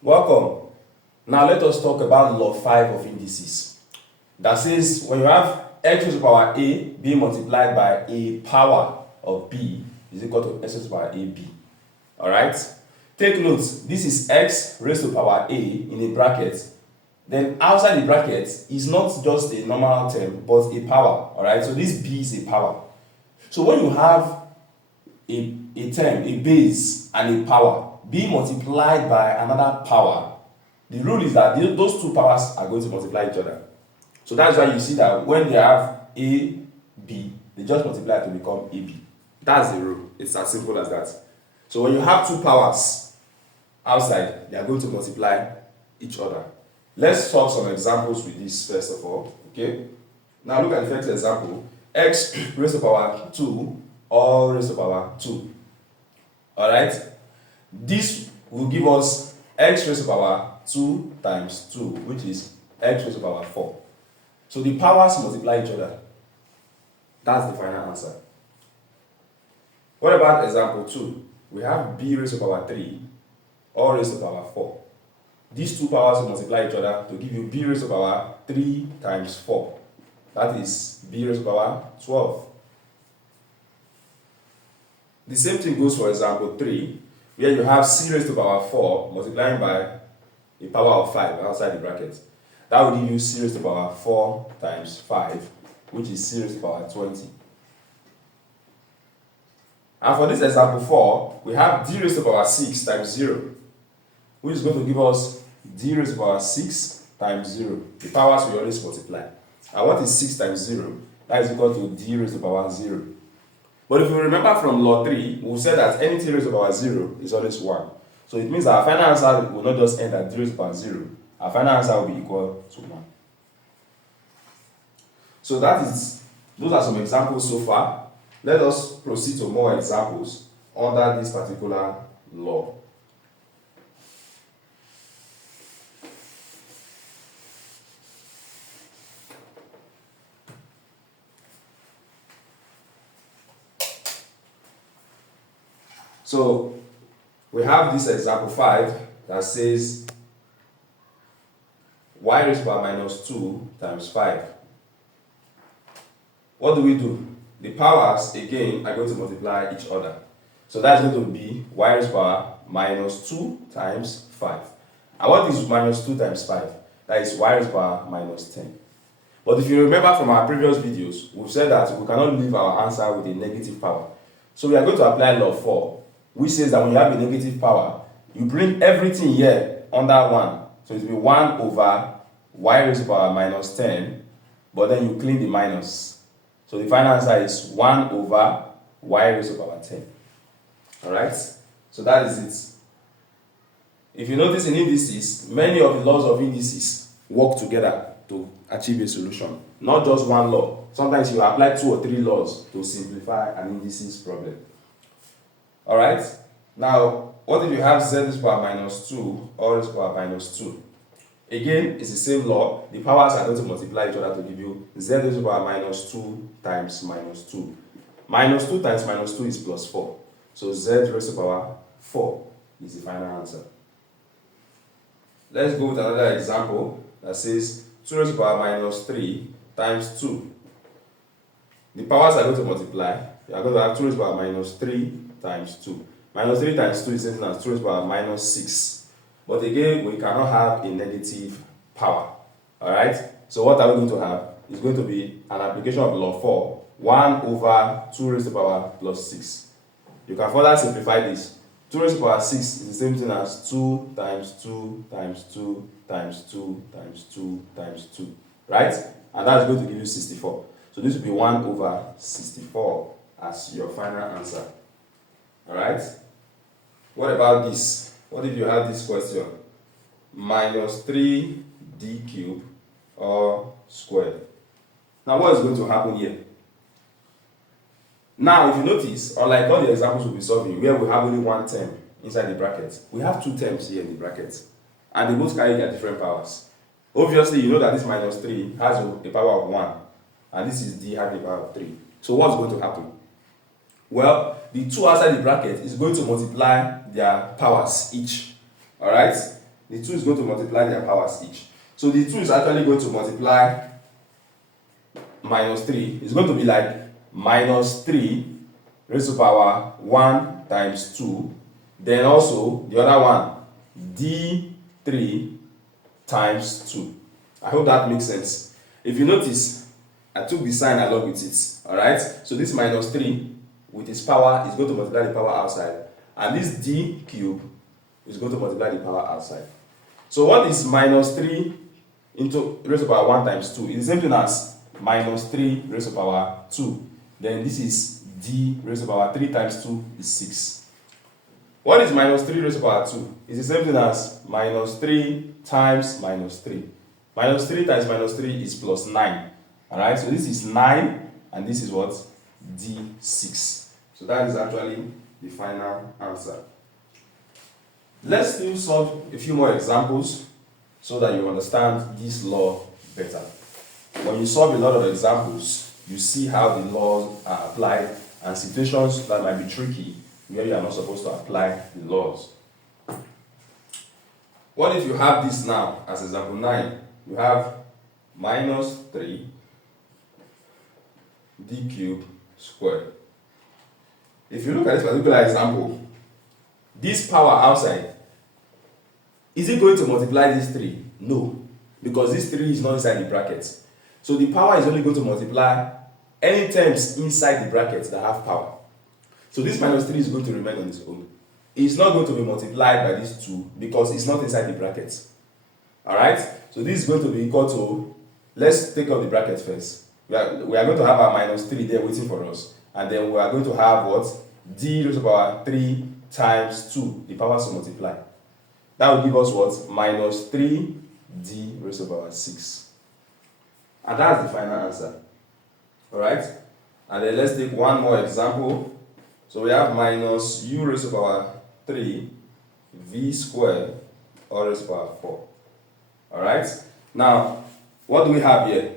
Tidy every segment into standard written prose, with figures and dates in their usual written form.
Welcome. Now let us talk about law 5 of indices. That says when you have x raised to the power a being multiplied by a power of b is equal to x raised to the power ab. Alright? Take note, this is x raised to the power a in a bracket. Then outside the bracket is not just a normal term but a power. Alright? So this b is a power. So when you have a term, a base and a power being multiplied by another power, the rule is that those two powers are going to multiply each other. So that's why you see that when they have a, b, they just multiply to become ab. That's the rule. It's as simple as that. So when you have two powers outside, they are going to multiply each other. Let's solve some examples with this first of all. Okay. Now look at the first example. X raised to the power 2 all raised to the power 2. Alright? This will give us x raised to the power 2 times 2, which is x raised to the power 4. So the powers multiply each other. That's the final answer. What about example 2? We have b raised to the power 3 all raised to the power 4. These two powers will multiply each other to give you b raised to the power 3 times 4. That is b raised to the power 12. The same thing goes for example 3, where you have c raised to the power 4 multiplying by a power of 5 outside the bracket. That will give you c raised to the power 4 times 5, which is c raised to the power 20. And for this example 4, we have d raised to the power 6 times 0, which is going to give us d raised to the power 6 times 0. The powers will always multiply. And what is 6 times 0? That is equal to d raised to the power 0. But if you remember from law 3, we said that anything raised to the power 0 is always 1. So it means our final answer will not just end at d raised to the power 0. Our final answer will be equal to 1. So those are some examples so far. Let us proceed to more examples under this particular law. So we have this example 5 that says y raised to the power minus 2 times 5. What do? The powers again are going to multiply each other. So that's going to be y raised to the power minus 2 times 5. And what is minus 2 times 5? That is y raised to the power minus 10. But if you remember from our previous videos, we've said that we cannot leave our answer with a negative power. So we are going to apply law 4, which says that when you have a negative power, you bring everything here under 1. So it will be 1 over y raised to the power minus 10, but then you clean the minus. So the final answer is 1 over y raised to the power 10. Alright? So that is it. If you notice in indices, many of the laws of indices work together to achieve a solution. Not just one law. Sometimes you apply 2 or 3 laws to simplify an indices problem. Alright? Now, what if you have z raised to the power minus 2 all raised to the power minus 2? Again, it's the same law. The powers are going to multiply each other to give you z raised to the power minus 2 times minus 2. Minus 2 times minus 2 is plus 4. So z raised to the power 4 is the final answer. Let's go with another example that says 2 raised to the power minus 3 times 2. The powers are going to multiply. You are going to have 2 raised to the power minus 3 times 2. Minus 3 times 2 is the same as 2 raised to the power minus 6. But again, we cannot have a negative power. Alright? So what are we going to have? It's going to be an application of law 4. 1 over 2 raised to the power plus 6. You can further simplify this. 2 raised to the power 6 is the same thing as 2 times 2 times 2 times 2 times 2 times 2. Right? And that's going to give you 64. So this will be 1 over 64 as your final answer. Alright? What about this? What if you have this question? Minus 3d cubed or squared. Now what is going to happen here? Now if you notice, unlike all the examples we'll be solving, where we have only one term inside the bracket, we have 2 terms here in the bracket. And they both carry their different powers. Obviously, you know that this minus 3 has a power of 1. And this is d having a power of 3. So what's going to happen? Well, the 2 outside the bracket is going to multiply their powers each. Alright? the 2 is going to multiply their powers each. So the 2 is actually going to multiply minus 3. It's going to be like minus 3 raised to the power 1 times 2. Then also the other one, d3 times 2. I hope that makes sense. If you notice, I took the sign along with it. Alright? So this minus 3 with its power is going to multiply the power outside. And this d cube is going to multiply the power outside. So what is minus 3 into raised to the power 1 times 2? It's the same thing as minus 3 raised to the power 2. Then this is d raised to the power 3 times 2 is 6. What is minus 3 raised to the power 2? It's the same thing as minus 3 times minus 3. Minus 3 times minus 3 is plus 9. Alright, so this is 9 and this is what? d6. So that is actually the final answer. Let's still solve a few more examples so that you understand this law better. When you solve a lot of examples, you see how the laws are applied and situations that might be tricky where you are not supposed to apply the laws. What if you have this now as example 9? You have minus 3 d cubed squared. If you look at this particular example, this power outside, is it going to multiply this 3? No, because this 3 is not inside the bracket. So the power is only going to multiply any terms inside the bracket that have power. So this minus 3 is going to remain on its own. It's not going to be multiplied by this 2 because it's not inside the bracket. Alright? So this is going to be equal to, let's take out the bracket first. We are going to have our minus 3 there waiting for us. And then we are going to have what? D raised to the power 3 times 2. The powers to multiply. That will give us what? Minus 3d raised to the power 6. And that's the final answer. Alright? And then let's take one more example. So we have minus u raised to the power 3 v squared all raised to the power 4. Alright? Now, what do we have here?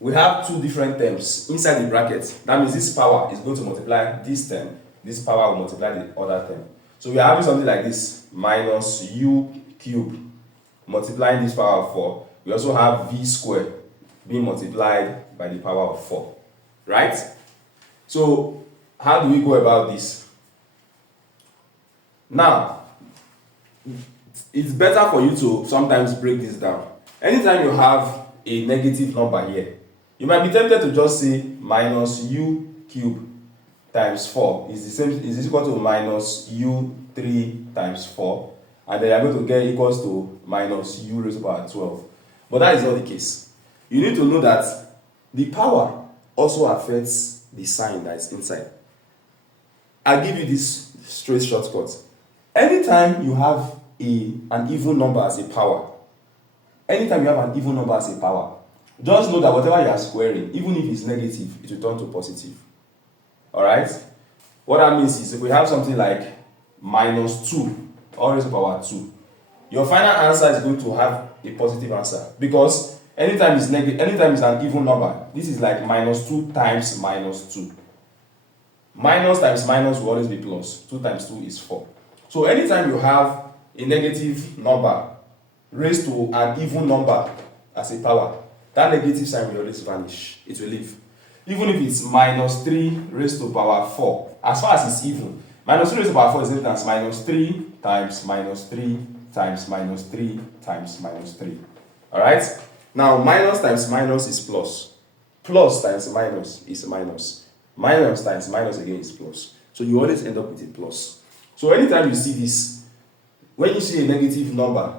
We have two different terms inside the bracket. That means this power is going to multiply this term. This power will multiply the other term. So we are having something like this. Minus u cubed multiplying this power of 4. We also have v squared being multiplied by the power of 4. Right? So, how do we go about this? Now, it's better for you to sometimes break this down. Anytime you have a negative number here, you might be tempted to just say minus u cubed times 4 is equal to minus u3 times 4, and then you are going to get equals to minus u raised to the power 12. But that is not the case. You need to know that the power also affects the sign that is inside. I'll give you this straight shortcut. Anytime you have an even number as a power, just know that whatever you are squaring, even if it's negative, it will turn to positive. Alright? What that means is if we have something like minus 2 all raised to the power 2, your final answer is going to have a positive answer. Because anytime it's an even number, this is like minus 2 times minus 2. Minus times minus will always be plus. 2 times 2 is 4. So anytime you have a negative number raised to an even number as a power, that negative sign will always vanish. It will leave. Even if it's minus 3 raised to the power 4, as far as it's even, minus 3 raised to the power 4 is the same as minus 3 times minus 3 times minus 3 times minus 3. Alright? Now, minus times minus is plus. Plus times minus is minus. Minus times minus again is plus. So you always end up with a plus. So anytime you see this, when you see a negative number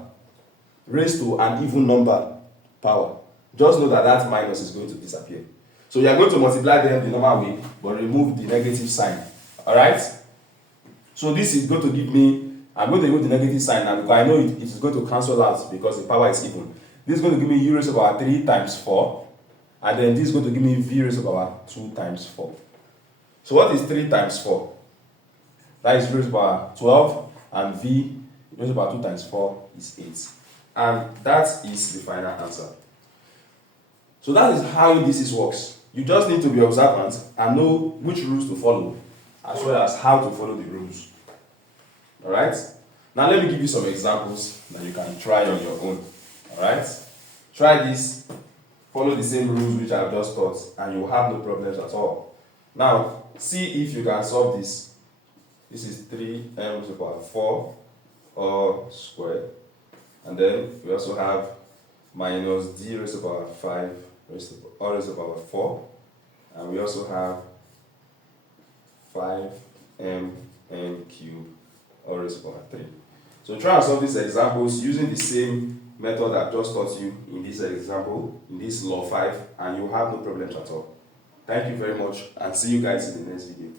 raised to an even number power, just know that that minus is going to disappear. So you are going to multiply them the normal way, but remove the negative sign. Alright? So this is going to give me, I'm going to remove the negative sign now because I know it is going to cancel out because the power is even. This is going to give me u raised to the power 3 times 4. And then this is going to give me v raised to the power 2 times 4. So what is 3 times 4? That is raised to the power 12. And v raised to the power 2 times 4 is 8. And that is the final answer. So that is how indices works. You just need to be observant and know which rules to follow, as well as how to follow the rules. Alright? Now let me give you some examples that you can try on your own. Alright? Try this, follow the same rules which I've just taught, and you will have no problems at all. Now, see if you can solve this. This is 3m raised to the power 4 all squared. And then we also have minus d raised to the power 5 all raised to the power 4. And we also have 5mn cubed all raised to the power 3. So try and solve these examples using the same method I've just taught you in this example, in this law 5, and you'll have no problems at all. Thank you very much, and see you guys in the next video.